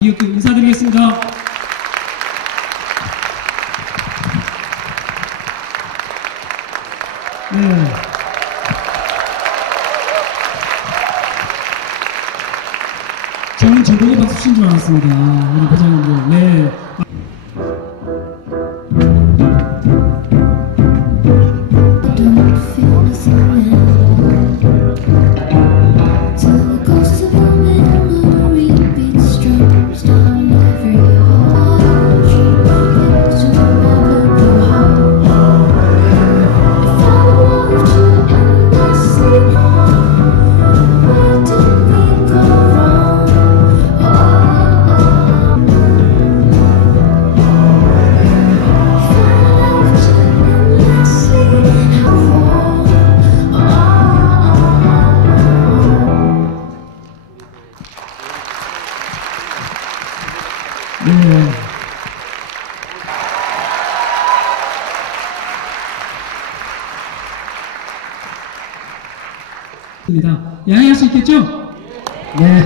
이렇게 인사드리겠습니다. 네. 저는 제목에 박수 친 줄 알았습니다. 우리 부장님들. 네. 양해할 수 있겠죠? 네.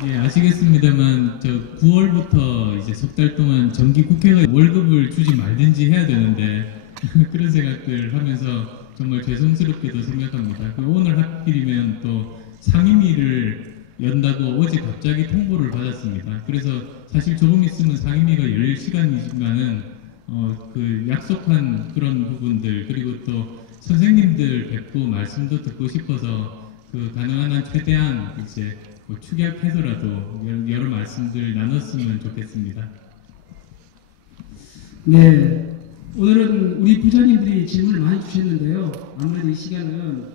네, 아시겠습니다만 저 9월부터 이제 석 달 동안 정기 국회가 월급을 주지 말든지 해야 되는데 그런 생각들 하면서 정말 죄송스럽게도 생각합니다. 오늘 하필이면 또 상임위를 연다고 어제 갑자기 통보를 받았습니다. 그래서 사실 조금 있으면 상임위가 열릴 시간이지만은 그 약속한 그런 부분들 그리고 또 선생님들 뵙고 말씀도 듣고 싶어서 그 가능한 한 최대한 이제 뭐 축약해서라도 여러 말씀들 나눴으면 좋겠습니다. 네, 오늘은 우리 부장님들이 질문을 많이 주셨는데요. 아무래도 이 시간은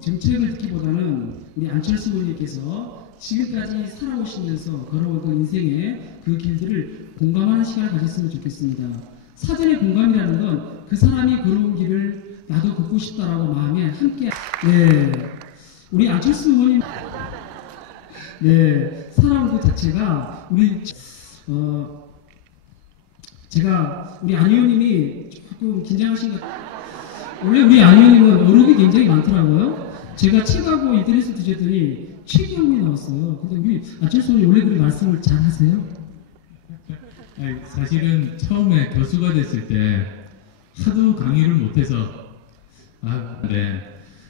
정책을 듣기보다는 우리 안철수 의원님께서 지금까지 살아오시면서 걸어오던 인생의 그 길들을 공감하는 시간을 가졌으면 좋겠습니다. 사전의 공감이라는 건 그 사람이 걸어온 길을 나도 걷고 싶다라고 마음에 함께 우리 안철수 의원님 살아온 것 자체가 제가 우리 안 의원님이 조금 긴장하신 것 원래 우리 안 의원님은 어록이 굉장히 많더라고요. 제가 책하고 인터넷에 뒤졌더니 최경이 나왔어요. 근데 우리 안철수 의원님 원래 그렇게 말씀을 잘 하세요? 아니, 사실은 처음에 교수가 됐을 때 하도 강의를 못해서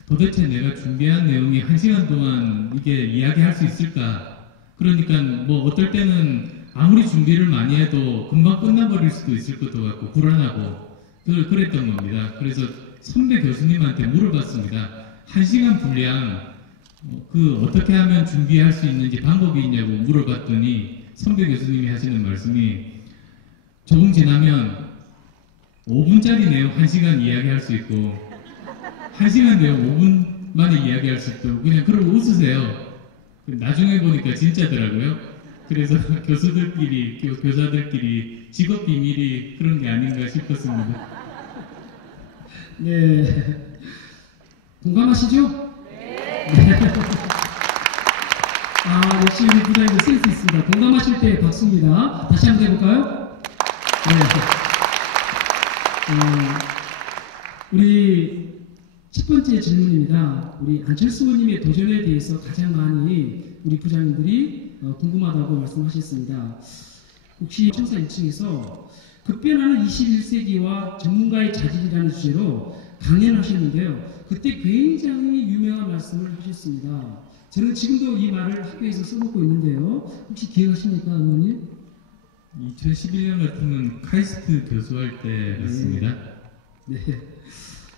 도대체 내가 준비한 내용이 1시간 동안 이게 이야기할 수 있을까? 그러니까 뭐 어떨 때는 아무리 준비를 많이 해도 금방 끝나버릴 수도 있을 것도 같고 불안하고 그랬던 겁니다. 그래서 선배 교수님한테 물어봤습니다. 1시간 분량 그 어떻게 하면 준비할 수 있는지 방법이 있냐고 물어봤더니 선배 교수님이 하시는 말씀이 조금 지나면 5분짜리 내용 1시간 이야기할 수 있고 1시간 내용 5분 만에 이야기할 수 있고 그냥 그러고 웃으세요. 나중에 보니까 진짜더라고요. 그래서 교수들끼리 교사들끼리 직업 비밀이 그런 게 아닌가 싶었습니다. 네, 공감하시죠? 네. 역시 우리 부장님 센스 있습니다. 공감하실 때 박수입니다. 다시 한번 해볼까요? 네. 우리 첫 번째 질문입니다. 우리 안철수 의원님의 도전에 대해서 가장 많이 우리 부장님들이 궁금하다고 말씀하셨습니다. 혹시 청사 1층에서 급변하는 21세기와 전문가의 자질이라는 주제로 강연을 하셨는데요. 그때 굉장히 유명한 말씀을 하셨습니다. 저는 지금도 이 말을 학교에서 써먹고 있는데요. 혹시 기억하십니까, 의원님? 2011년 같으면 카이스트 교수할 때 같습니다. 네.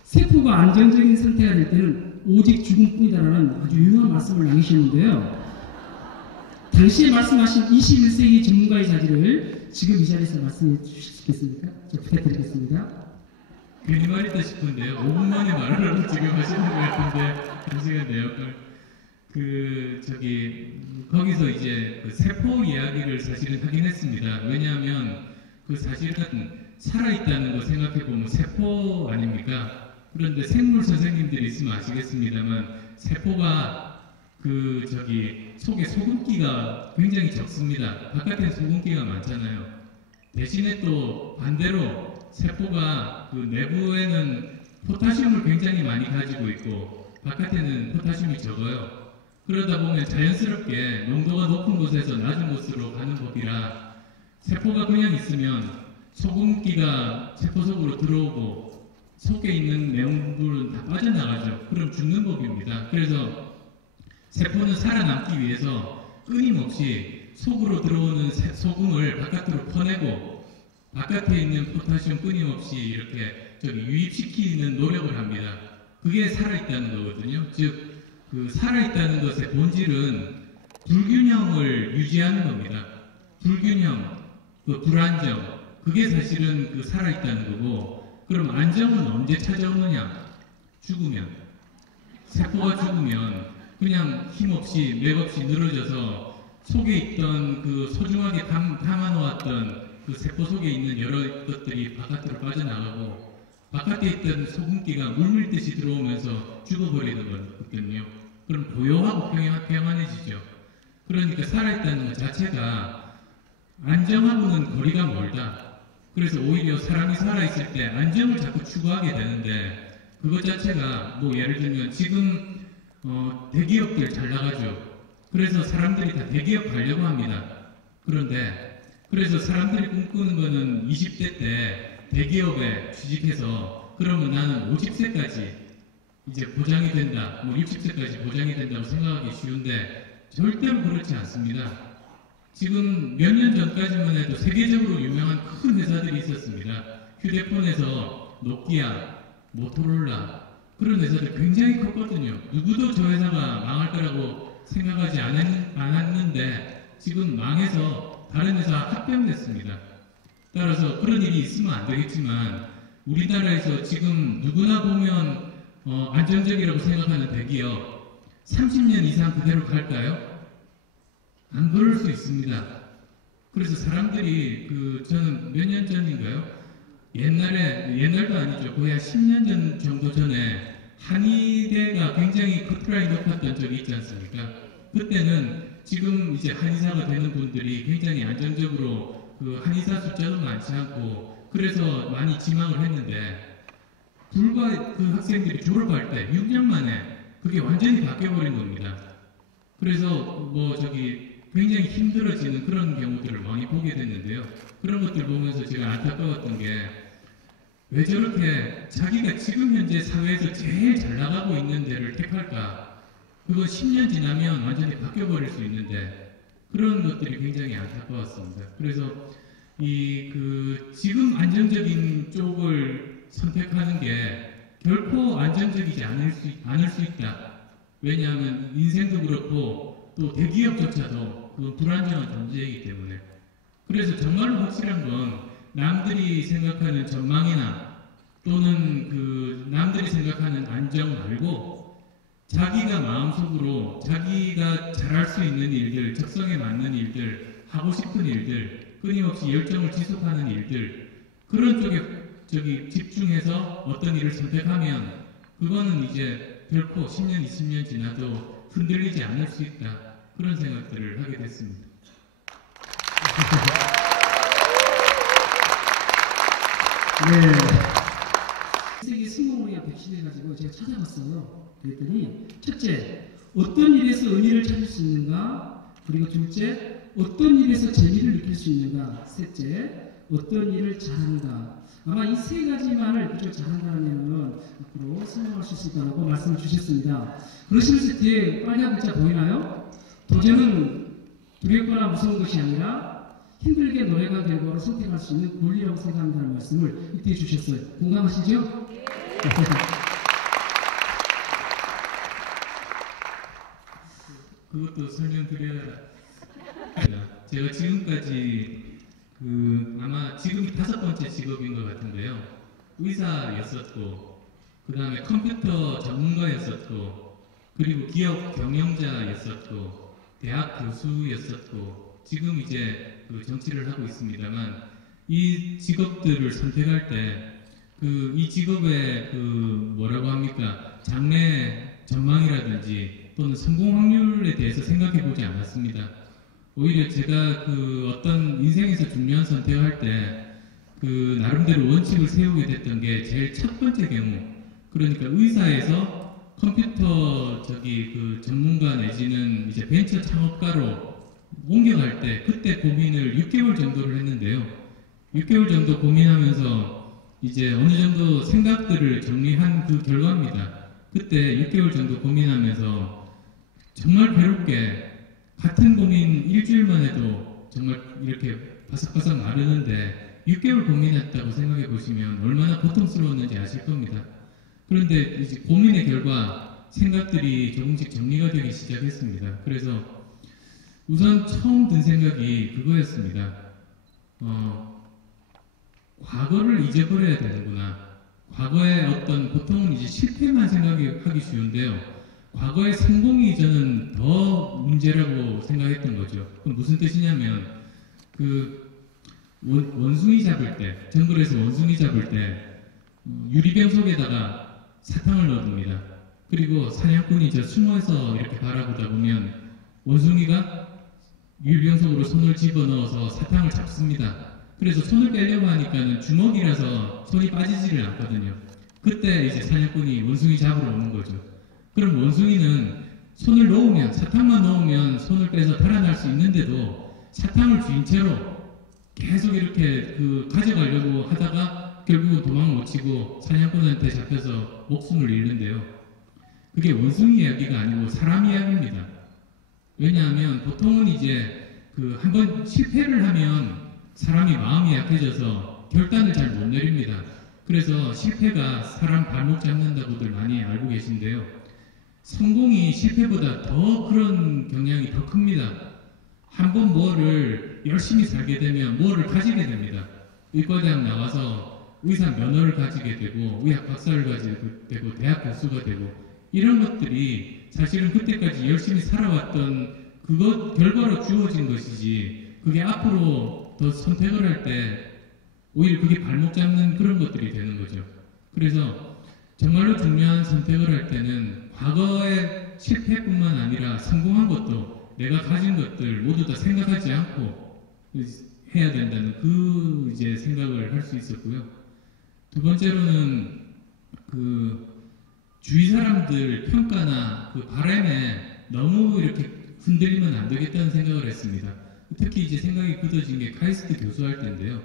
세포가 안정적인 상태가 될 때는 오직 죽음뿐이다라는 아주 유명한 말씀을 남기셨는데요. 당시에 말씀하신 21세기 전문가의 자질을 지금 이 자리에서 말씀해 주시겠습니까? 저 부탁드리겠습니다. 괜히 말했다 싶은데요. 5분 만에 말을 하고 지금 하시는 것 같은데 잠시만요. 거기서 이제 그 세포 이야기를 사실은 하긴 했습니다. 왜냐하면 그 사실은 살아있다는 거 생각해보면 세포 아닙니까? 그런데 생물 선생님들이 있으면 아시겠습니다만 세포가 속에 소금기가 굉장히 적습니다. 바깥에 소금기가 많잖아요. 대신에 또 반대로 세포가 그 내부에는 포타슘을 굉장히 많이 가지고 있고 바깥에는 포타슘이 적어요. 그러다 보면 자연스럽게 농도가 높은 곳에서 낮은 곳으로 가는 법이라 세포가 그냥 있으면 소금기가 세포 속으로 들어오고 속에 있는 내용물은 다 빠져나가죠. 그럼 죽는 법입니다. 그래서 세포는 살아남기 위해서 끊임없이 속으로 들어오는 소금을 바깥으로 퍼내고 바깥에 있는 포타시움 끊임없이 이렇게 유입시키는 노력을 합니다. 그게 살아있다는 거거든요. 즉 그 살아있다는 것의 본질은 불균형을 유지하는 겁니다. 불균형, 그 불안정, 그게 사실은 그 살아있다는 거고, 그럼 안정은 언제 찾아오느냐? 죽으면. 세포가 죽으면 그냥 힘없이 맥없이 늘어져서 속에 있던 그 소중하게 담아놓았던 그 세포 속에 있는 여러 것들이 바깥으로 빠져나가고 바깥에 있던 소금기가 물밀듯이 들어오면서 죽어버리는 거거든요. 그럼 고요하고 평안해지죠. 그러니까 살아있다는 것 자체가 안정하고는 거리가 멀다. 그래서 오히려 사람이 살아있을 때 안정을 자꾸 추구하게 되는데 그것 자체가 뭐 예를 들면 지금 대기업들 잘 나가죠. 그래서 사람들이 다 대기업 가려고 합니다. 그런데 그래서 사람들이 꿈꾸는 거는 20대 때 대기업에 취직해서 그러면 나는 50세까지 이제 보장이 된다, 뭐 60세까지 보장이 된다고 생각하기 쉬운데 절대로 그렇지 않습니다. 지금 몇 년 전까지만 해도 세계적으로 유명한 큰 회사들이 있었습니다. 휴대폰에서 노키아, 모토로라 그런 회사들 굉장히 컸거든요. 누구도 저 회사가 망할 거라고 생각하지 않았는데 지금 망해서 다른 회사 합병됐습니다. 따라서 그런 일이 있으면 안 되겠지만 우리나라에서 지금 누구나 보면 안정적이라고 생각하는 대기업 30년 이상 그대로 갈까요? 안 그럴 수 있습니다. 그래서 사람들이 저는 몇 년 전인가요? 옛날도 아니죠. 거의 한 10년 전 정도 전에 한의대가 굉장히 커트라인 높았던 적이 있지 않습니까? 그때는 지금 이제 한의사가 되는 분들이 굉장히 안정적으로 그 한의사 숫자도 많지 않고 그래서 많이 지망을 했는데 불과 그 학생들이 졸업할 때 6년 만에 그게 완전히 바뀌어버린 겁니다. 그래서 굉장히 힘들어지는 그런 경우들을 많이 보게 됐는데요. 그런 것들 보면서 제가 안타까웠던 게 왜 저렇게 자기가 지금 현재 사회에서 제일 잘 나가고 있는 데를 택할까? 그거 10년 지나면 완전히 바뀌어버릴 수 있는데 그런 것들이 굉장히 안타까웠습니다. 그래서 지금 안정적인 쪽을 선택하는 게 결코 안정적이지 않을 수 있다. 왜냐하면 인생도 그렇고 또 대기업조차도 그건 불안정한 존재이기 때문에. 그래서 정말로 확실한 건 남들이 생각하는 전망이나 또는 남들이 생각하는 안정 말고 자기가 마음속으로 자기가 잘할 수 있는 일들, 적성에 맞는 일들, 하고 싶은 일들, 끊임없이 열정을 지속하는 일들 그런 쪽에 집중해서 어떤 일을 선택하면 그거는 이제 결코 10년, 20년 지나도 흔들리지 않을 수 있다. 그런 생각들을 하게 됐습니다. 네. 세계 스모우리아 백신해가지고 제가 찾아봤어요. 그랬더니 첫째, 어떤 일에서 의미를 찾을 수 있는가? 그리고 둘째, 어떤 일에서 재미를 느낄 수 있는가? 셋째, 어떤 일을 잘하는가? 아마 이 세 가지만을 그저 잘한다면 앞으로 성공할 수 있을 거라고 말씀을 주셨습니다. 그러시면서 뒤에 빨간 글자 보이나요? 도전은 두렵거나 무서운 것이 아니라 힘들게 노력한 결과로 선택할 수 있는 권리라고 생각한다는 말씀을 이때 주셨어요. 공감하시죠? 그것도 설명드려야 제가 지금까지 아마 지금이 5번째 직업인 것 같은데요. 의사였었고 그 다음에 컴퓨터 전문가였었고 그리고 기업 경영자였었고 대학 교수였었고 지금 이제 정치를 하고 있습니다만 이 직업들을 선택할 때 이 직업의 뭐라고 합니까? 장래 전망이라든지 또는 성공 확률에 대해서 생각해 보지 않았습니다. 오히려 제가 어떤 인생에서 중요한 선택을 할 때 나름대로 원칙을 세우게 됐던 게 제일 첫 번째 경우 그러니까 의사에서 컴퓨터 그 전문가 내지는 이제 벤처 창업가로 옮겨갈 때 그때 고민을 6개월 정도를 했는데요. 6개월 정도 고민하면서 이제 어느 정도 생각들을 정리한 그 결과입니다. 그때 6개월 정도 고민하면서 정말 괴롭게 같은 고민 일주일만 해도 정말 이렇게 바삭바삭 마르는데 6개월 고민했다고 생각해 보시면 얼마나 고통스러웠는지 아실 겁니다. 그런데 이제 고민의 결과 생각들이 조금씩 정리가 되기 시작했습니다. 그래서 우선 처음 든 생각이 그거였습니다. 과거를 잊어버려야 되는구나. 과거의 어떤 보통은 이제 실패만 생각하기 쉬운데요. 과거의 성공이 저는 더 문제라고 생각했던 거죠. 그럼 무슨 뜻이냐면 원숭이 잡을 때, 정글에서 원숭이 잡을 때 유리병 속에다가 사탕을 넣어둡니다. 그리고 사냥꾼이 저 숨어서 이렇게 바라보다 보면 원숭이가 유리병 속으로 손을 집어넣어서 사탕을 잡습니다. 그래서 손을 빼려고 하니까는 주먹이라서 손이 빠지지를 않거든요. 그때 이제 사냥꾼이 원숭이 잡으러 오는 거죠. 그럼 원숭이는 손을 놓으면, 사탕만 넣으면 손을 빼서 달아날 수 있는데도 사탕을 쥔 채로 계속 이렇게 가져가려고 하다가 결국은 도망 못 치고 사냥꾼한테 잡혀서 목숨을 잃는데요. 그게 원숭이 이야기가 아니고 사람 이야기입니다. 왜냐하면 보통은 이제 한번 실패를 하면 사람이 마음이 약해져서 결단을 잘 못 내립니다. 그래서 실패가 사람 발목 잡는다고들 많이 알고 계신데요. 성공이 실패보다 더 그런 경향이 더 큽니다. 한번 뭐를 열심히 살게 되면 뭐를 가지게 됩니다. 의과대학 나와서 의사 면허를 가지게 되고 의학 박사를 가지게 되고 대학 교수가 되고 이런 것들이 사실은 그때까지 열심히 살아왔던 그것 결과로 주어진 것이지 그게 앞으로 더 선택을 할 때 오히려 그게 발목 잡는 그런 것들이 되는 거죠. 그래서 정말로 중요한 선택을 할 때는 과거의 실패뿐만 아니라 성공한 것도 내가 가진 것들 모두 다 생각하지 않고 해야 된다는 그 이제 생각을 할 수 있었고요. 두 번째로는 주위 사람들 평가나 바람에 너무 이렇게 흔들리면 안 되겠다는 생각을 했습니다. 특히 이제 생각이 굳어진 게 카이스트 교수할 때인데요.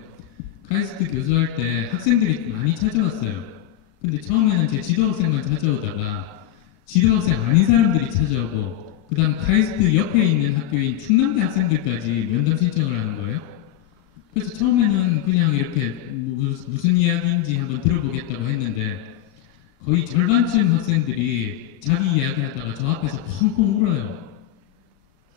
카이스트 교수할 때 학생들이 많이 찾아왔어요. 근데 처음에는 제 지도학생만 찾아오다가 지도학생 아닌 사람들이 찾아오고 그 다음 카이스트 옆에 있는 학교인 충남대 학생들까지 면담 신청을 하는 거예요. 그래서 처음에는 그냥 이렇게 무슨 이야기인지 한번 들어보겠다고 했는데 거의 절반쯤 학생들이 자기 이야기하다가 저 앞에서 펑펑 울어요.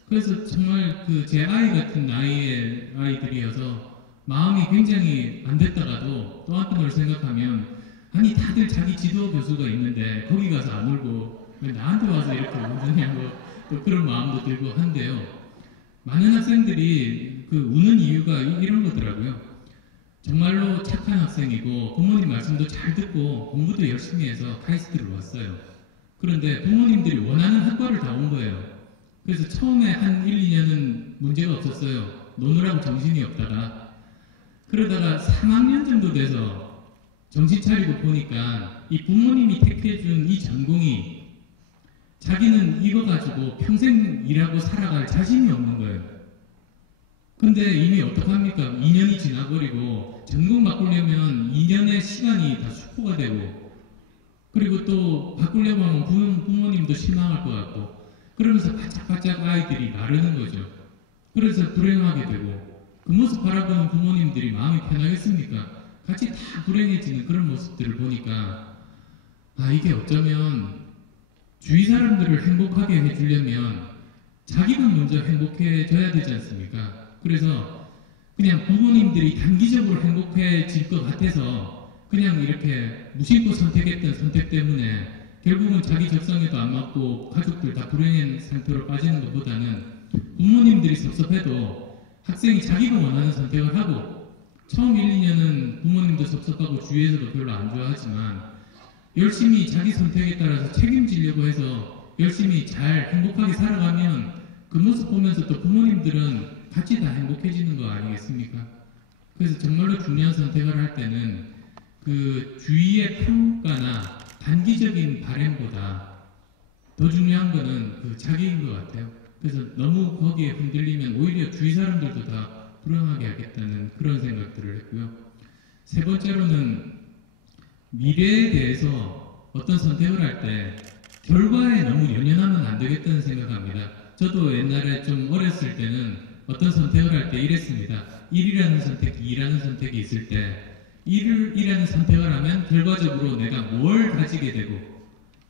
그래서 정말 제 아이 같은 나이의 아이들이어서 마음이 굉장히 안 됐다가도 또 한편으로 생각하면 아니 다들 자기 지도 교수가 있는데 거기 가서 안 울고 왜 나한테 와서 이렇게 우느냐고 또 그런 마음도 들고 한데요. 많은 학생들이 우는 이유가 이런 거더라고요. 정말로 착한 학생이고 부모님 말씀도 잘 듣고 공부도 열심히 해서 카이스트를 왔어요. 그런데 부모님들이 원하는 학과를 다 온 거예요. 그래서 처음에 한 1, 2년은 문제가 없었어요. 노느라고 정신이 없다가 그러다가 3학년 정도 돼서 정신 차리고 보니까 이 부모님이 택해준 이 전공이 자기는 이거 가지고 평생 일하고 살아갈 자신이 없는 거예요. 근데 이미 어떡합니까? 2년이 지나버리고 전공 바꾸려면 2년의 시간이 다 수포가 되고 그리고 또 바꾸려고 하면 부모님도 실망할 것 같고 그러면서 바짝바짝 아이들이 마르는 거죠. 그래서 불행하게 되고 그 모습 바라보는 부모님들이 마음이 편하겠습니까? 같이 다 불행해지는 그런 모습들을 보니까 이게 어쩌면 주위 사람들을 행복하게 해주려면 자기가 먼저 행복해져야 되지 않습니까? 그래서 그냥 부모님들이 단기적으로 행복해질 것 같아서 그냥 이렇게 무심코 선택했던 선택 때문에 결국은 자기 적성에도 안 맞고 가족들 다 불행한 상태로 빠지는 것보다는 부모님들이 섭섭해도 학생이 자기가 원하는 선택을 하고 처음 1, 2년은 부모님도 섭섭하고 주위에서도 별로 안 좋아하지만 열심히 자기 선택에 따라서 책임지려고 해서 열심히 잘 행복하게 살아가면 그 모습 보면서 또 부모님들은 같이 다 행복해지는 거 아니겠습니까? 그래서 정말로 중요한 선택을 할 때는 주위의 평가나 단기적인 바램보다 더 중요한 거는 그 자기인 것 같아요. 그래서 너무 거기에 흔들리면 오히려 주위 사람들도 다 불안하게 하겠다는 그런 생각들을 했고요. 세 번째로는 미래에 대해서 어떤 선택을 할 때 결과에 너무 연연하면 안 되겠다는 생각합니다. 저도 옛날에 좀 어렸을 때는 어떤 선택을 할 때 이랬습니다. 1이라는 선택, 2라는 선택이 있을 때 1이라는 선택을 하면 결과적으로 내가 뭘 가지게 되고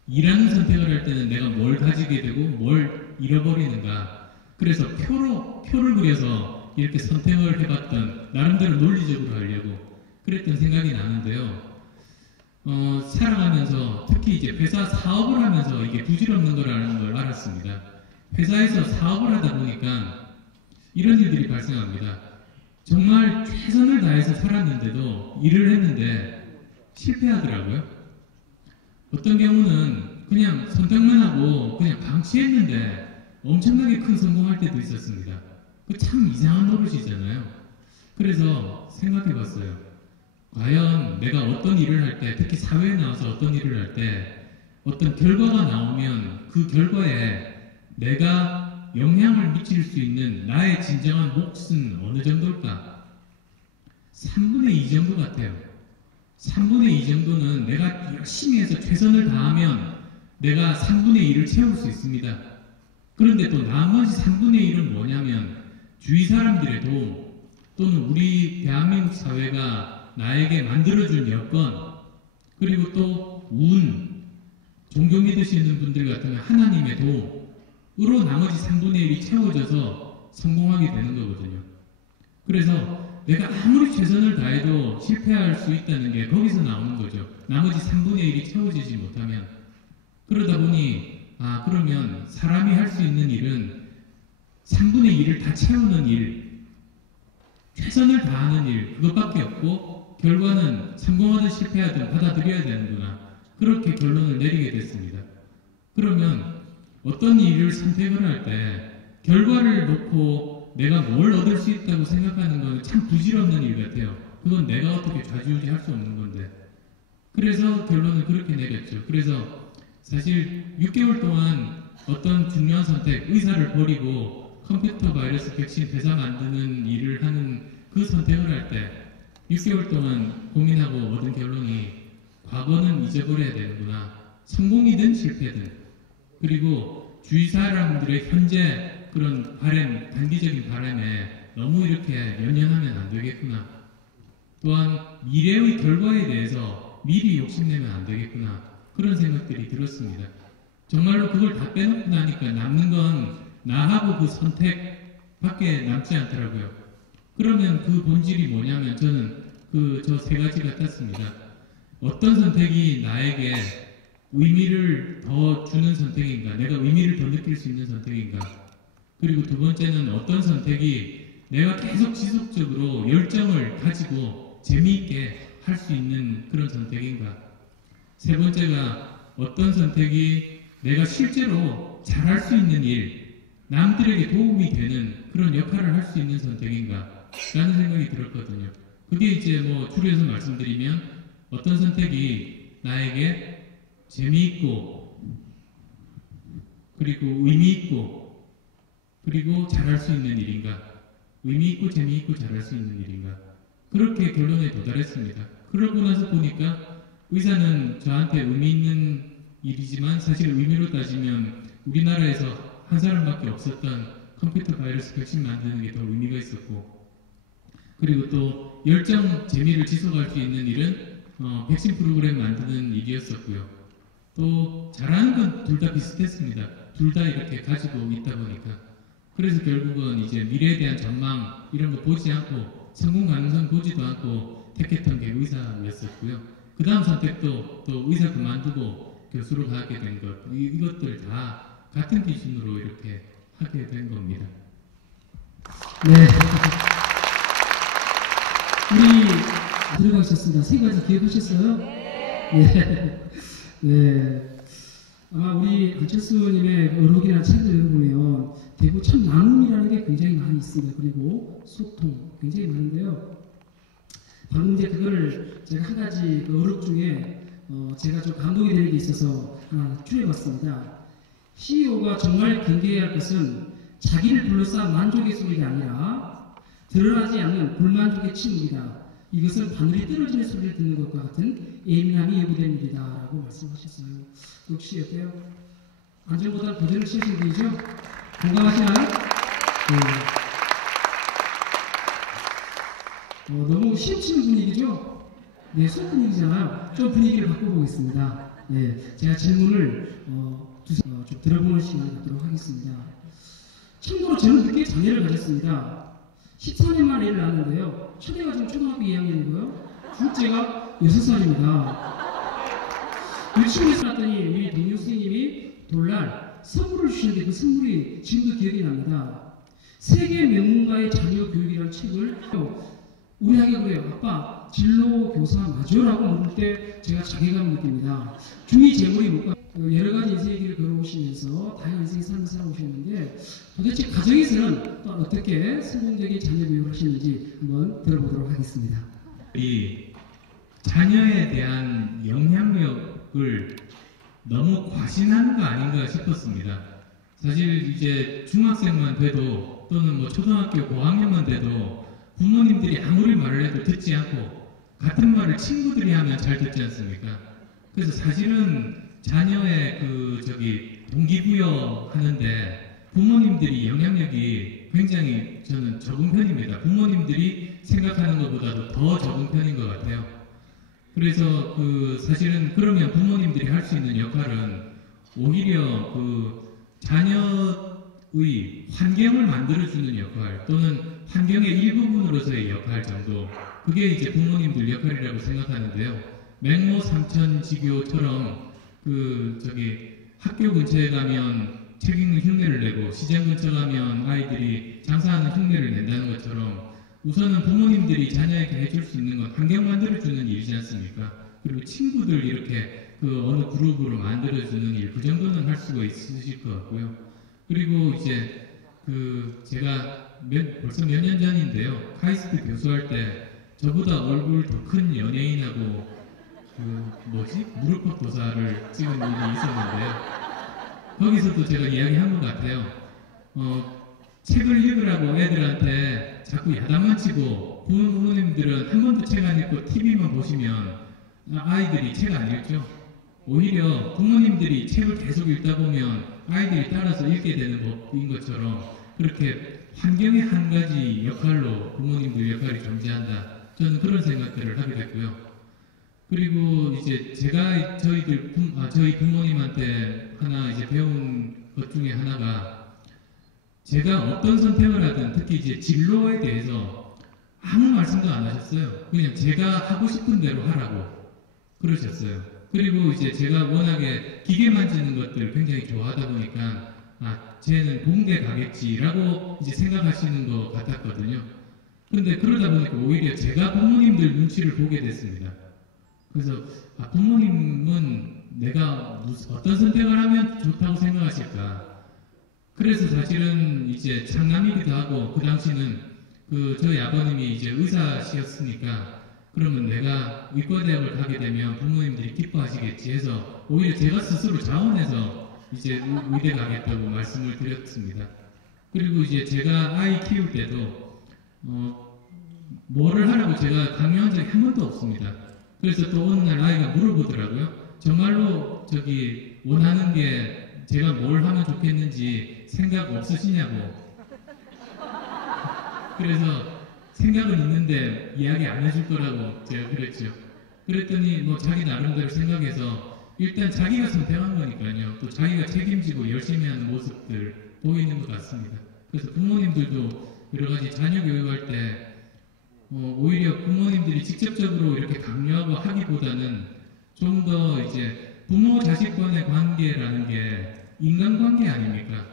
2라는 선택을 할 때는 내가 뭘 가지게 되고 뭘 잃어버리는가. 그래서 표를 그려서 이렇게 선택을 해봤던, 나름대로 논리적으로 하려고 그랬던 생각이 나는데요. 살아가면서 특히 이제 회사 사업을 하면서 이게 부질없는 거라는 걸 알았습니다. 회사에서 사업을 하다 보니까 이런 일들이 발생합니다. 정말 최선을 다해서 살았는데도 일을 했는데 실패하더라고요. 어떤 경우는 그냥 선택만 하고 그냥 방치했는데 엄청나게 큰 성공할 때도 있었습니다. 그 참 이상한 노릇이잖아요. 그래서 생각해 봤어요. 과연 내가 어떤 일을 할 때, 특히 사회에 나와서 어떤 일을 할 때 어떤 결과가 나오면 그 결과에 내가 영향을 미칠 수 있는 나의 진정한 몫은 어느 정도일까? 3분의 2 정도 같아요. 3분의 2 정도는 내가 열심히 해서 최선을 다하면 내가 3분의 1을 채울 수 있습니다. 그런데 또 나머지 3분의 1은 뭐냐면 주위 사람들의 도움, 또는 우리 대한민국 사회가 나에게 만들어준 여건, 그리고 또 운, 종교 믿으시는 분들 같으면 하나님의 도움으로 나머지 3분의 1이 채워져서 성공하게 되는 거거든요. 그래서 내가 아무리 최선을 다해도 실패할 수 있다는 게 거기서 나오는 거죠. 나머지 3분의 1이 채워지지 못하면. 그러다 보니 그러면 사람이 할 수 있는 일은 3분의 1을 다 채우는 일, 최선을 다하는 일, 그것밖에 없고 결과는 성공하든 실패하든 받아들여야 되는구나. 그렇게 결론을 내리게 됐습니다. 그러면 어떤 일을 선택을 할 때 결과를 놓고 내가 뭘 얻을 수 있다고 생각하는 건 참 부질없는 일 같아요. 그건 내가 어떻게 좌지우지할 수 없는 건데. 그래서 결론을 그렇게 내렸죠. 그래서 사실 6개월 동안 어떤 중요한 선택, 의사를 버리고 컴퓨터 바이러스 백신 회사 만드는 일을 하는 그 선택을 할 때 6개월 동안 고민하고 얻은 결론이 과거는 잊어버려야 되는구나. 성공이든 실패든. 그리고 주위 사람들의 현재 그런 바램, 단기적인 바램에 너무 이렇게 연연하면 안 되겠구나. 또한 미래의 결과에 대해서 미리 욕심내면 안 되겠구나. 그런 생각들이 들었습니다. 정말로 그걸 다 빼놓고 나니까 남는 건 나하고 그 선택밖에 남지 않더라고요. 그러면 그 본질이 뭐냐면 저는 저 세 가지 같았습니다. 어떤 선택이 나에게 의미를 더 주는 선택인가, 내가 의미를 더 느낄 수 있는 선택인가. 그리고 두 번째는 어떤 선택이 내가 계속 지속적으로 열정을 가지고 재미있게 할 수 있는 그런 선택인가. 세 번째가 어떤 선택이 내가 실제로 잘할 수 있는 일, 남들에게 도움이 되는 그런 역할을 할 수 있는 선택인가 라는 생각이 들었거든요. 그게 이제 줄여서 말씀드리면 어떤 선택이 나에게 재미있고 그리고 의미있고 그리고 잘할 수 있는 일인가, 의미있고 재미있고 잘할 수 있는 일인가, 그렇게 결론에 도달했습니다. 그러고 나서 보니까 의사는 저한테 의미 있는 일이지만 사실 의미로 따지면 우리나라에서 한 사람밖에 없었던 컴퓨터 바이러스 백신 만드는 게 더 의미가 있었고, 그리고 또 열정, 재미를 지속할 수 있는 일은 백신 프로그램 만드는 일이었었고요. 또 잘하는 건 둘 다 비슷했습니다. 둘 다 이렇게 가지고 있다 보니까. 그래서 결국은 이제 미래에 대한 전망 이런 거 보지 않고 성공 가능성 보지도 않고 택했던 게 의사였었고요. 그 다음 선택도 또 의사 그만두고 교수로 가게 된 것, 이것들 다 같은 기준으로 이렇게 하게 된 겁니다. 네. 우리 들어가 있었습니다. 세 가지 기억하셨어요? 네. 네. 우리 안철수님의 어록이라는 책을 보면 대부분 참 나눔이라는 게 굉장히 많이 있습니다. 그리고 소통 굉장히 많은데요. 방금 이제 그거를 제가 한 가지 어록 중에 제가 좀 감동이 되는 게 있어서 하나 추려봤습니다. CEO가 정말 경계해야 할 것은 자기를 둘러싼 만족의 소리가 아니라 드러나지 않는 불만족의 침묵이다. 이것은 바늘이 떨어지는 소리를 듣는 것과 같은 예민함이 요구되는 일이다 라고 말씀하셨어요. 역시 어때요? 안전보다 도전을 쓰신 분이죠? 공감하시나요? 네. 너무 심치는 분위기죠? 네, 속 분위기잖아요. 좀 분위기를 바꿔보겠습니다. 네, 제가 질문을 좀 들어보는 시간을 갖도록 하겠습니다. 참고로 저는 늦게 자녀를 가졌습니다. 14년 만에 애를 낳았는데요. 첫애가 지금 초등학교 2학년이고요. 둘째가 6살입니다. 유치원에서 났더니 우리 동료 선생님이 돌날 선물을 주시는데 그 선물이 지금도 기억이 납니다. 세계 명문가의 자녀 교육이라는 책을 우리 아이가 그래요. 아빠 진로 교사 맞아라고 물을 때 제가 자괴감을 느낍니다. 중이 재물이 못가 여러 가지 인생의 길을 걸어오시면서 다양한 인생의 삶을 살아오셨는데 도대체 가정에서는 또 어떻게 성공적인 자녀 교육을 하시는지 한번 들어보도록 하겠습니다. 이 자녀에 대한 영향력을 너무 과신하는 거 아닌가 싶었습니다. 사실 이제 중학생만 돼도 또는 뭐 초등학교 고학년만 돼도 부모님들이 아무리 말을 해도 듣지 않고 같은 말을 친구들이 하면 잘 듣지 않습니까? 그래서 사실은 자녀의 동기부여 하는데 부모님들이 영향력이 굉장히 저는 적은 편입니다. 부모님들이 생각하는 것보다도 더 적은 편인 것 같아요. 그래서 사실은 그러면 부모님들이 할 수 있는 역할은 오히려 자녀의 환경을 만들어주는 역할 또는 환경의 일부분으로서의 역할 정도, 그게 이제 부모님들 역할이라고 생각하는데요. 맹모 삼천지교처럼 학교 근처에 가면 책 읽는 흉내를 내고 시장 근처 가면 아이들이 장사하는 흉내를 낸다는 것처럼 우선은 부모님들이 자녀에게 해줄 수 있는 건 환경 만들어주는 일이지 않습니까? 그리고 친구들 이렇게 어느 그룹으로 만들어주는 일, 그 정도는 할 수가 있으실 것 같고요. 그리고 이제 제가 벌써 몇 년 전인데요. 카이스트 교수할 때 저보다 얼굴 더 큰 연예인하고 무릎팍 도사를 찍은 일이 있었는데요. 거기서도 제가 이야기한 것 같아요. 책을 읽으라고 애들한테 자꾸 야단만 치고 부모님들은 한 번도 책 안 읽고 TV만 보시면 아이들이 책 안 읽죠. 오히려 부모님들이 책을 계속 읽다 보면 아이들이 따라서 읽게 되는 법인 것처럼 그렇게 환경의 한 가지 역할로 부모님들 역할이 존재한다. 저는 그런 생각들을 하게 됐고요. 그리고 이제 제가 저희 부모님한테 하나 이제 배운 것 중에 하나가 제가 어떤 선택을 하든 특히 이제 진로에 대해서 아무 말씀도 안 하셨어요. 그냥 제가 하고 싶은 대로 하라고 그러셨어요. 그리고 이제 제가 워낙에 기계 만지는 것들 굉장히 좋아하다 보니까 쟤는 공대 가겠지라고 이제 생각하시는 것 같았거든요. 근데 그러다 보니까 오히려 제가 부모님들 눈치를 보게 됐습니다. 그래서 부모님은 내가 어떤 선택을 하면 좋다고 생각하실까? 그래서 사실은 이제 장남이기도 하고 그 당시는 저희 아버님이 이제 의사시였으니까 그러면 내가 의과대학을 가게 되면 부모님들이 기뻐하시겠지 해서 오히려 제가 스스로 자원해서 이제 의대 가겠다고 말씀을 드렸습니다. 그리고 이제 제가 아이 키울 때도 뭐를 하라고 제가 강요한 적이 한 번도 없습니다. 그래서 또 어느 날 아이가 물어보더라고요. 정말로 원하는 게 제가 뭘 하면 좋겠는지 생각 없으시냐고. 그래서 생각은 있는데 이야기 안 해줄 거라고 제가 그랬죠. 그랬더니 자기 나름대로 생각해서 일단 자기가 선택한 거니까요. 또 자기가 책임지고 열심히 하는 모습들 보이는 것 같습니다. 그래서 부모님들도 여러 가지 자녀 교육할 때 오히려 부모님들이 직접적으로 이렇게 강요하고 하기보다는 좀 더 이제 부모 자식 간의 관계라는 게 인간관계 아닙니까?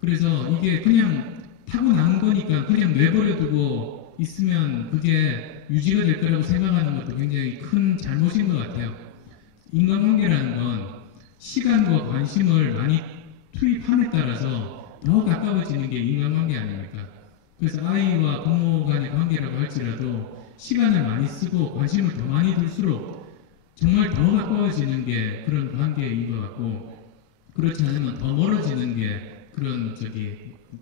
그래서 이게 그냥 타고난 거니까 그냥 내버려두고 있으면 그게 유지가 될 거라고 생각하는 것도 굉장히 큰 잘못인 것 같아요. 인간관계라는 건 시간과 관심을 많이 투입함에 따라서 더 가까워지는 게 인간관계 아닙니까? 그래서 아이와 부모 간의 관계라고 할지라도 시간을 많이 쓰고 관심을 더 많이 둘수록 정말 더 가까워지는 게 그런 관계인 것 같고 그렇지 않으면 더 멀어지는 게 그런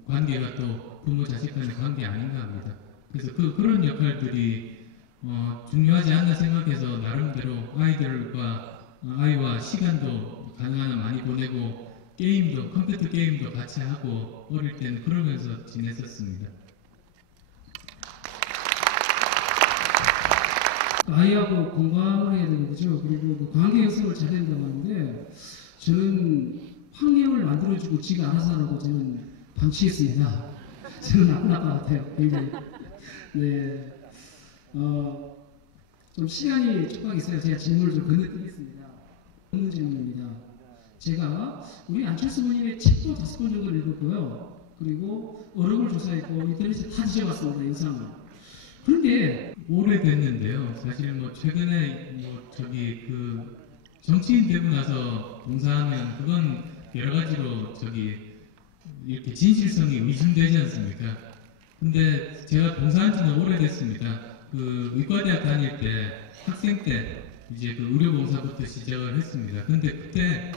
관계가 또 부모 자식 간의 관계 아닌가 합니다. 그래서 그런 역할들이 중요하지 않나 생각해서 나름대로 아이와 시간도 가능한 한 많이 보내고 컴퓨터 게임도 같이 하고 어릴 때는 그러면서 지냈었습니다. 아이하고 공감을 해야 되는 거죠. 그리고 그 관계 형성을 잘 된다고 하는데 저는 환경을 만들어주고 지가 알아서 하라고 저는 방치했습니다. 저는 나쁜 아빠 같아요. 굉장히. 네. 좀 시간이 촉박이 있어요. 제가 질문을 좀 건너뛰겠습니다. 없는 질문입니다. 제가 우리 안철수 부모님의 책도 5권 정도 읽었고요. 그리고 여러 걸 조사했고 인터넷에 다 뒤져봤습니다. 영상을. 그런데 오래됐는데요. 사실 최근에 정치인 되고 나서 봉사하면 그건 여러 가지로 이렇게 진실성이 의심되지 않습니까? 근데 제가 봉사한 지는 오래됐습니다. 의과대학 다닐 때 학생 때 이제 의료봉사부터 시작을 했습니다. 근데 그때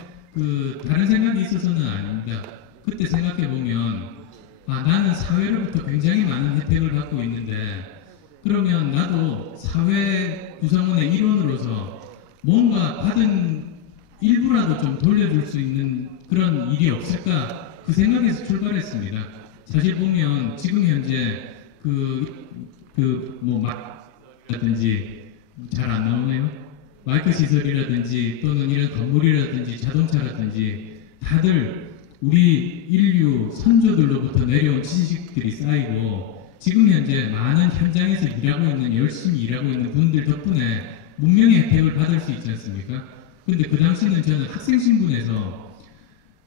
다른 생각이 있어서는 아닙니다. 그때 생각해 보면 나는 사회로부터 굉장히 많은 혜택을 받고 있는데 그러면 나도 사회 구성원의 일원으로서 뭔가 받은 일부라도 좀 돌려줄 수 있는 그런 일이 없을까 그 생각에서 출발했습니다. 사실 보면 지금 현재 마이크라든지 잘 안 나오네요. 마이크 시설이라든지 또는 이런 건물이라든지 자동차라든지 다들 우리 인류 선조들로부터 내려온 지식들이 쌓이고 지금 현재 많은 현장에서 열심히 일하고 있는 분들 덕분에 문명의 혜택을 받을 수 있지 않습니까? 근데 그 당시는 저는 학생 신분에서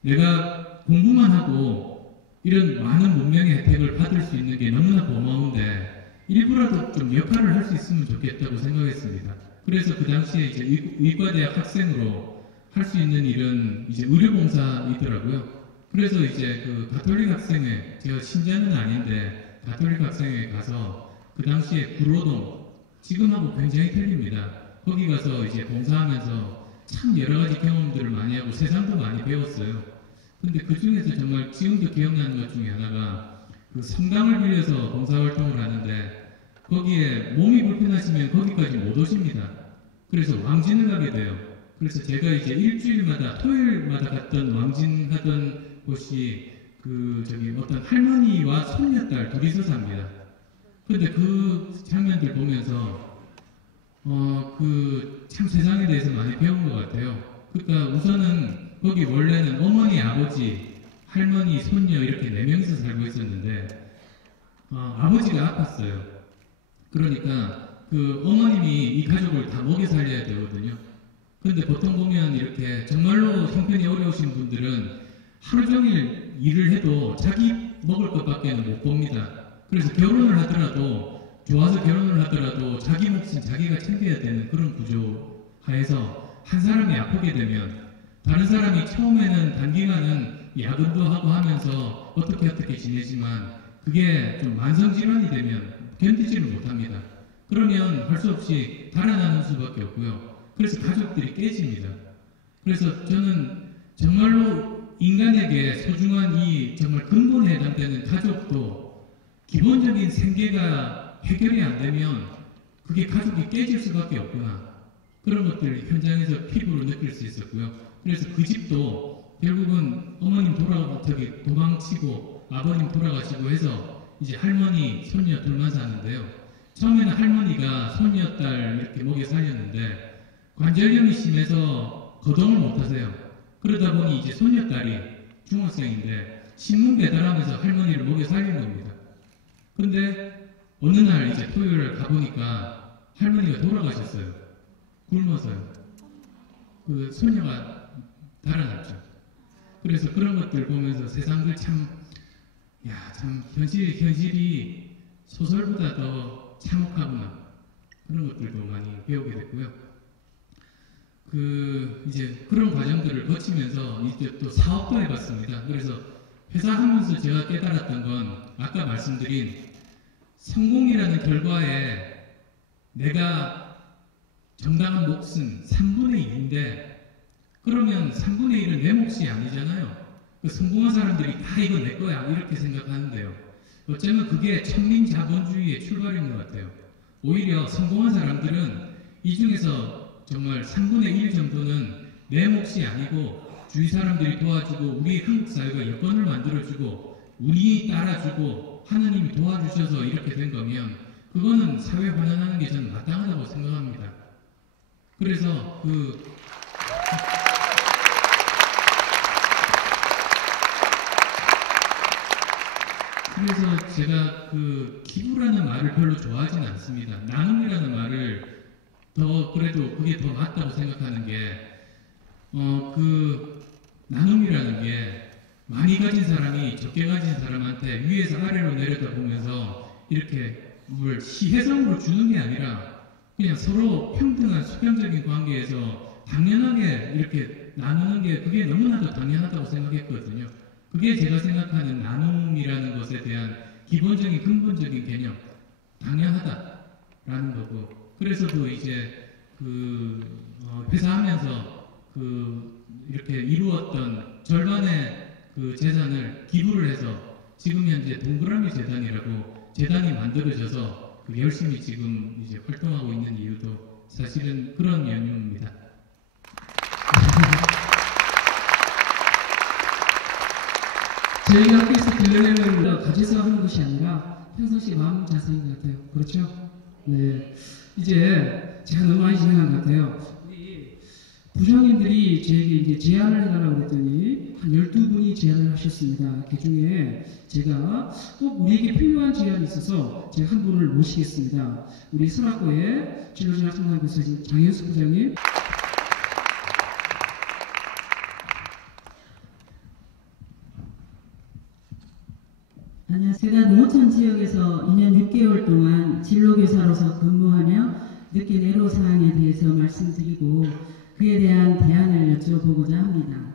내가 공부만 하고 이런 많은 문명의 혜택을 받을 수 있는 게 너무나 고마운데 일부라도 좀 역할을 할 수 있으면 좋겠다고 생각했습니다. 그래서 그 당시에 이제 의과대학 학생으로 할 수 있는 일은 이제 의료봉사이더라고요. 그래서 이제 가톨릭 학생회, 제가 신자는 아닌데 가톨릭 학생회에 가서 그 당시에 구로동, 지금하고 굉장히 틀립니다. 거기 가서 이제 봉사하면서 참 여러 가지 경험들을 많이 하고 세상도 많이 배웠어요. 근데 그 중에서 정말 지금도 기억나는 것 중에 하나가 성당을 빌려서 봉사활동을 하는데 거기에 몸이 불편하시면 거기까지 못 오십니다. 그래서 왕진을 가게 돼요. 그래서 제가 이제 일주일마다 토요일마다 갔던 왕진하던 곳이 어떤 할머니와 손녀딸 둘이서 삽니다. 근데 그 장면들 보면서 참 세상에 대해서 많이 배운 것 같아요. 그러니까 우선은 거기 원래는 어머니, 아버지, 할머니, 손녀 이렇게 4명이서 살고 있었는데 아버지가 아팠어요. 그러니까 어머님이 이 가족을 다 먹여 살려야 되거든요. 근데 보통 보면 이렇게 정말로 형편이 어려우신 분들은 하루 종일 일을 해도 자기 먹을 것밖에는 못 봅니다. 그래서 결혼을 하더라도 좋아서 결혼을 하더라도 자기 몫은 자기가 챙겨야 되는 그런 구조 하에서 한 사람이 아프게 되면 다른 사람이 처음에는 단기간은 야근도 하고 하면서 어떻게 지내지만 그게 좀 만성질환이 되면 견디지를 못합니다. 그러면 할 수 없이 달아나는 수밖에 없고요. 그래서 가족들이 깨집니다. 그래서 저는 정말로 인간에게 소중한 이 정말 근본에 해당되는 가족도 기본적인 생계가 해결이 안 되면 그게 가족이 깨질 수밖에 없구나. 그런 것들을 현장에서 피부로 느낄 수 있었고요. 그래서 그 집도 결국은 어머님 도망치고 아버님 돌아가시고 해서 이제 할머니, 손녀 둘만 사는데요. 처음에는 할머니가 손녀 딸 이렇게 먹여 살렸는데 관절염이 심해서 거동을 못 하세요. 그러다 보니 이제 손녀 딸이 중학생인데 신문 배달하면서 할머니를 먹여 살린 겁니다. 근데 어느 날 이제 토요일에 가보니까 할머니가 돌아가셨어요. 굶어서요. 손녀가 달아났죠. 그래서 그런 것들 보면서 세상들 참 현실이 소설보다 더 참혹하구나. 그런 것들도 많이 배우게 됐고요. 이제 그런 과정들을 거치면서 이제 또 사업도 해봤습니다. 그래서 회사 하면서 제가 깨달았던 건 아까 말씀드린 성공이라는 결과에 내가 정당한 몫은 3분의 1인데 그러면 3분의 1은 내 몫이 아니잖아요. 그 성공한 사람들이 다 이거 내 거야 이렇게 생각하는데요. 어쩌면 그게 천민자본주의의 출발인 것 같아요. 오히려 성공한 사람들은 이 중에서 정말 3분의 1 정도는 내 몫이 아니고 주위 사람들이 도와주고 우리 한국 사회가 여건을 만들어주고 운이 따라주고 하나님이 도와주셔서 이렇게 된 거면 그거는 사회 환원하는 게 저는 마땅하다고 생각합니다. 그래서 그래서 제가 기부라는 말을 별로 좋아하지는 않습니다. 나눔이라는 말을 그래도 그게 더 맞다고 생각하는 게, 나눔이라는 게 많이 가진 사람이 적게 가진 사람한테 위에서 아래로 내려다보면서 이렇게 뭘 시혜성으로 주는 게 아니라 그냥 서로 평등한 수평적인 관계에서 당연하게 이렇게 나누는 게 그게 너무나도 당연하다고 생각했거든요. 그게 제가 생각하는 나눔이라는 것에 대한 기본적인 근본적인 개념, 당연하다라는 거고, 그래서도 이제 회사하면서 이렇게 이루었던 절반의 재산을 기부를 해서 지금 현재 동그라미 재단이라고 재단이 만들어져서 열심히 지금 이제 활동하고 있는 이유도 사실은 그런 연유입니다. 저희 학교에서 들려내는 가지에서 하는 것이 아니라 평상시 마음 자세인 것 같아요. 그렇죠? 네. 이제 제가 너무 많이 진행한 것 같아요. 우리 부장님들이 저에게 이제 제안을 해달라고 그랬더니 한 12분이 제안을 하셨습니다. 그 중에 제가 꼭 우리에게 필요한 제안이 있어서 제가 한 분을 모시겠습니다. 우리 설학고의 진로진학 청산교사진 장현수 부장님. 안녕하세요. 제가 농어촌 지역에서 2년 6개월 동안 진로교사로서 근무하며 느낀 애로사항에 대해서 말씀드리고 그에 대한 대안을 여쭤보고자 합니다.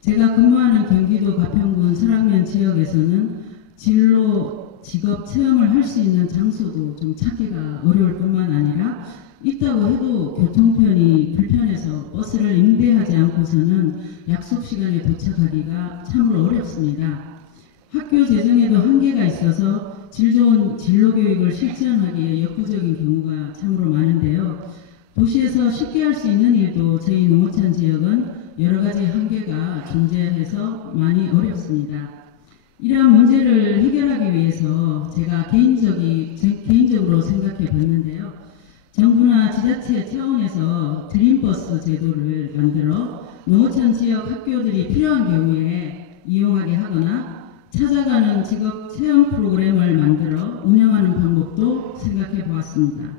제가 근무하는 경기도 가평군 설악면 지역에서는 진로 직업 체험을 할 수 있는 장소도 좀 찾기가 어려울 뿐만 아니라 있다고 해도 교통편이 불편해서 버스를 임대하지 않고서는 약속 시간에 도착하기가 참으로 어렵습니다. 학교 재정에도 한계가 있어서 질 좋은 진로 교육을 실천하기에 역부족인 경우가 참으로 많은데요. 도시에서 쉽게 할 수 있는 일도 저희 농어촌 지역은 여러 가지 한계가 존재해서 많이 어렵습니다. 이러한 문제를 해결하기 위해서 제가 개인적으로 생각해 봤는데요. 정부나 지자체 차원에서 드림버스 제도를 만들어 농어촌 지역 학교들이 필요한 경우에 이용하게 하거나 찾아가는 직업 체험 프로그램을 만들어 운영하는 방법도 생각해 보았습니다.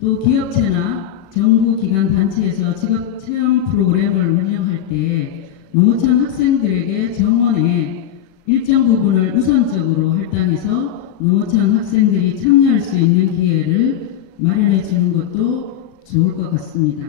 또 기업체나 정부 기관 단체에서 직업 체험 프로그램을 운영할 때 농어촌 학생들에게 정원에 일정 부분을 우선적으로 할당해서 농어촌 학생들이 참여할 수 있는 기회를 마련해 주는 것도 좋을 것 같습니다.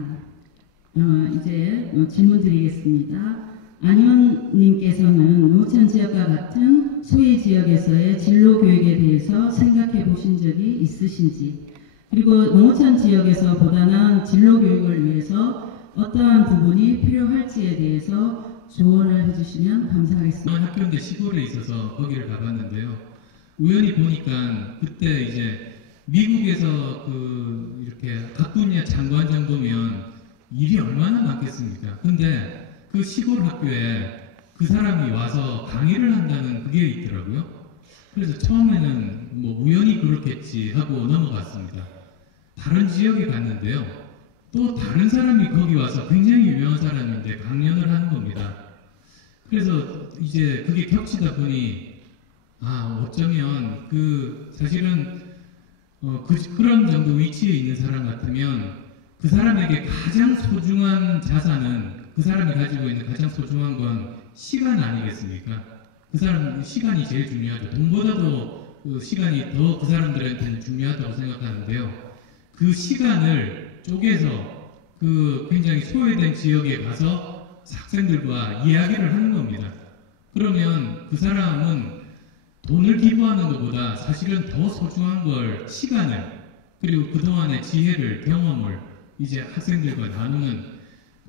이제 질문 드리겠습니다. 안의원님께서는 농어촌 지역과 같은 소외 지역에서의 진로 교육에 대해서 생각해 보신 적이 있으신지, 그리고 농어촌 지역에서 보다 나은 진로 교육을 위해서 어떠한 부분이 필요할지에 대해서 조언을 해주시면 감사하겠습니다. 학교인데 시골에 있어서 거기를 가봤는데요. 우연히 보니까 그때 이제 미국에서 이렇게 각 분야 장관 정도면 일이 얼마나 많겠습니까? 근데 그 시골 학교에 그 사람이 와서 강의를 한다는 그게 있더라고요. 그래서 처음에는 뭐 우연히 그렇겠지 하고 넘어갔습니다. 다른 지역에 갔는데요. 또 다른 사람이 거기 와서 굉장히 유명한 사람인데 강연을 하는 겁니다. 그래서 이제 그게 겹치다 보니 어쩌면 사실은 그런 정도 위치에 있는 사람 같으면 그 사람에게 가장 소중한 자산은 그 사람이 가지고 있는 가장 소중한 건 시간 아니겠습니까? 그 사람 시간이 제일 중요하죠. 돈보다도 시간이 더 그 사람들한테는 중요하다고 생각하는데요. 그 시간을 쪼개서 굉장히 소외된 지역에 가서 학생들과 이야기를 하는 겁니다. 그러면 그 사람은 돈을 기부하는 것보다 사실은 더 소중한 걸 시간을, 그리고 그동안의 지혜를, 경험을 이제 학생들과 나누는,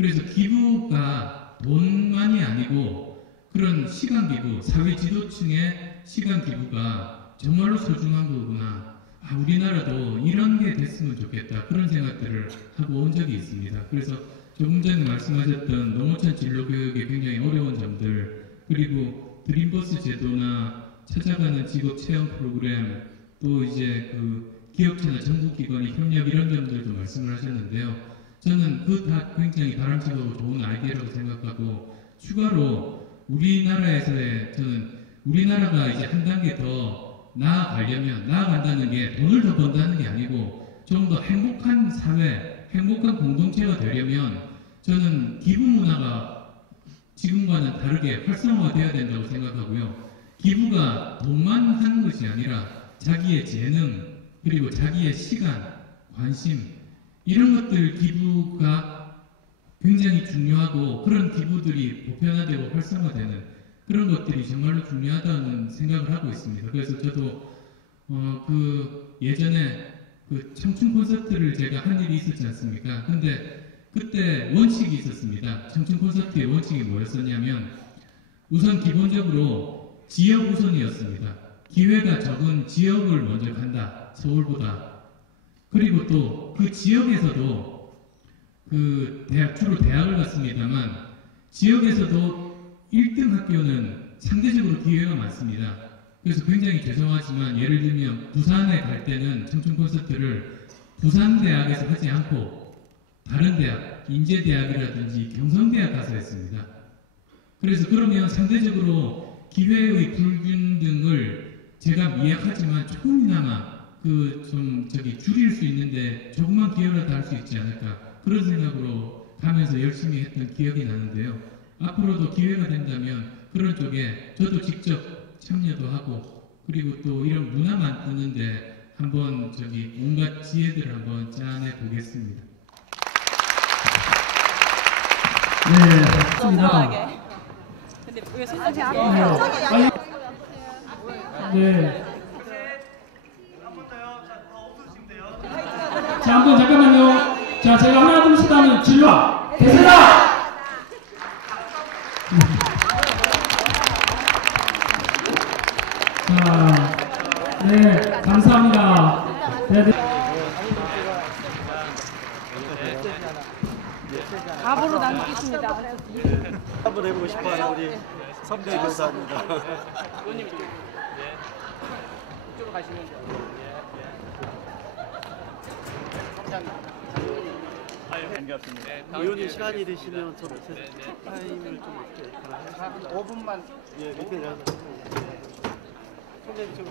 그래서 기부가 돈만이 아니고 그런 시간 기부, 사회 지도층의 시간 기부가 정말로 소중한 거구나. 아, 우리나라도 이런 게 됐으면 좋겠다. 그런 생각들을 하고 온 적이 있습니다. 그래서 조금 전에 말씀하셨던 농어촌 진로교육의 굉장히 어려운 점들, 그리고 드림버스 제도나 찾아가는 직업 체험 프로그램, 또 이제 그 기업체나 정부기관의 협력 이런 점들도 말씀을 하셨는데요. 저는 그 다 굉장히 바람직하고 좋은 아이디어라고 생각하고, 추가로 우리나라에서의, 저는 우리나라가 이제 한 단계 더 나아간다는 게 돈을 더 번다는 게 아니고 좀 더 행복한 사회, 행복한 공동체가 되려면 저는 기부 문화가 지금과는 다르게 활성화되어야 된다고 생각하고요. 기부가 돈만 하는 것이 아니라 자기의 재능, 그리고 자기의 시간, 관심, 이런 것들 기부가 굉장히 중요하고, 그런 기부들이 보편화되고 활성화되는 그런 것들이 정말로 중요하다는 생각을 하고 있습니다. 그래서 저도 그 예전에 그 청춘 콘서트를 제가 한 일이 있었지 않습니까? 근데 그때 원칙이 있었습니다. 청춘 콘서트의 원칙이 뭐였었냐면, 우선 기본적으로 지역 우선이었습니다. 기회가 적은 지역을 먼저 간다, 서울보다. 그리고 또 그 지역에서도 그 주로 대학을 갔습니다만, 지역에서도 1등 학교는 상대적으로 기회가 많습니다. 그래서 굉장히 죄송하지만, 예를 들면 부산에 갈 때는 청춘 콘서트를 부산대학에서 하지 않고 다른 대학, 인제대학이라든지 경성대학 가서 했습니다. 그래서 그러면 상대적으로 기회의 불균등을 제가 미약하지만 조금이나마 줄일 수 있는데 조금만 기여라도 할 수 있지 않을까, 그런 생각으로 가면서 열심히 했던 기억이 나는데요. 앞으로도 기회가 된다면 그런 쪽에 저도 직접 참여도 하고, 그리고 또 이런 문화 만드는데 한번 온갖 지혜들을 한번 짜내 보겠습니다. 네, 맞습니다. 근데 왜 선생님이 네. 자, 한번 잠깐만요. 자, 제가 하나 둘 셋 하면 질러 대세다. 자, 네, 감사합니다. 네, 답으로 남기겠습니다. 한번 해보고 싶어요. 우리 선배 교사입니다. 의원님 이쪽. 네. 이쪽으로 가시면 돼요. 반갑습니다. 의원님 시간이 되시면 저 타임을 좀 이렇게 5분만. 예, 밑에 가서 선생님 좀